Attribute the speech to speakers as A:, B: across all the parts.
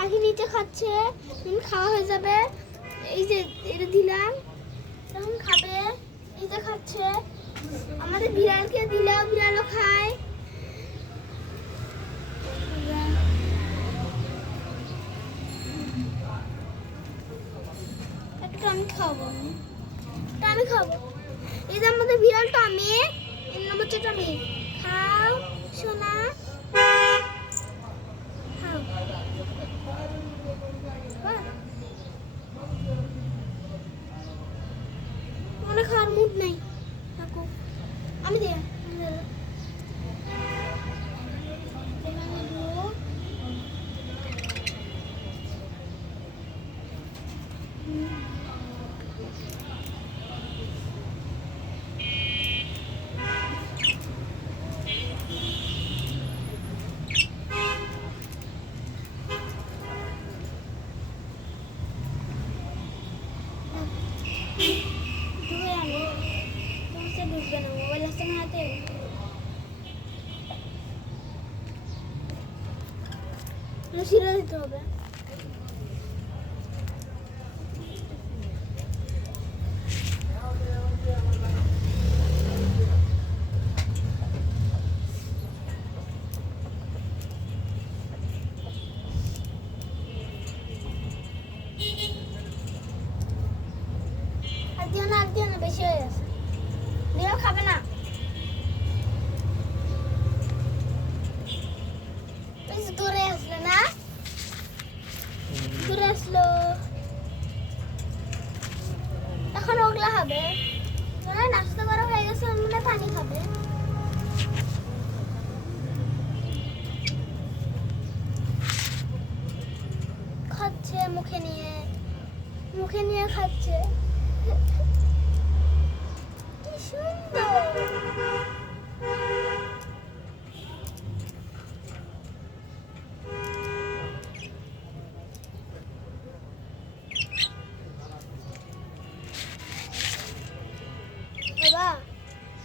A: পাখি নিচে খাচ্ছে খাওয়া হয়ে যাবে। এই যে, এটা দিলাম তখন খাবে যে খাচ্ছে। আমাদের বিড়ালকে দিলেও বিড়ালও খায়। আমি খাব। আমি খাব। এই যে আমাদের বিড়ালটা, আমি এর নাম টমি খাও, সোনা খাও বাহ। মনে খাওয়ার মুড নাই। থাকো। আমি দে আমি দে। এখানে দেবো। ঢুকে আনো তোমার সে ঢুকবে না মোবাইল আছে না হাতে শিরা দিতে হবে দিও খাবে না। দূরে আসলো না? দূরে আসলো। এখন ওগুলা হবে মনে নাস্তা করা হয়ে গেছে মনে পানি খাবে। খাচ্ছে মুখে নিয়ে। মুখে নিয়ে খাচ্ছে।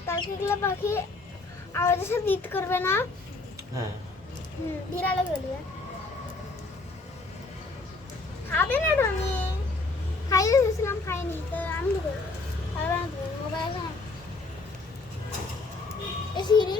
A: পাখিগুলো পাখি আওয়াজের সাথে দিতে করবে না?
B: হ্যাঁ।
A: হুম বিড়ালে বলবে খাবে না টনি খাইয়ে দিয়েছিলাম খাইনি তো আমি খাবে না মোবাইল আছে না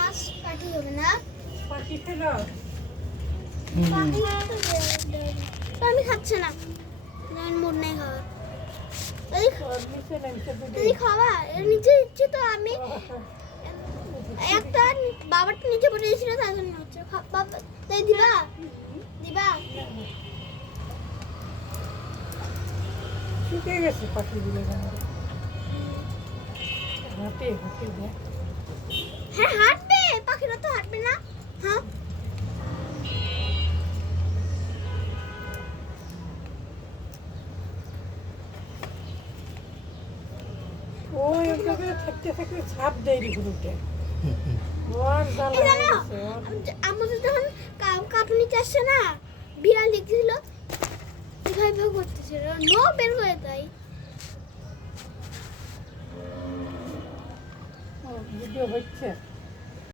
A: আমি খাচ্ছে না মুড নেই খাওয়ার
C: হাতে হাতে
A: হ্যাঁ হাঁটবে পাখিরা তো হাঁটবে না। হ্যাঁ
C: ওই ওটাকে থাকতে থাকতে ছাপ দেয় রে গুলোতে ওর জ্বালা
A: এই জানো
C: গেছে, ওর-
A: আম- আমাদের যখন কাটুনি চাষছে না বিড়াল দেখছিল এভাবে করতেছিল নো বের করে দেয়
C: ভিডিও হচ্ছে।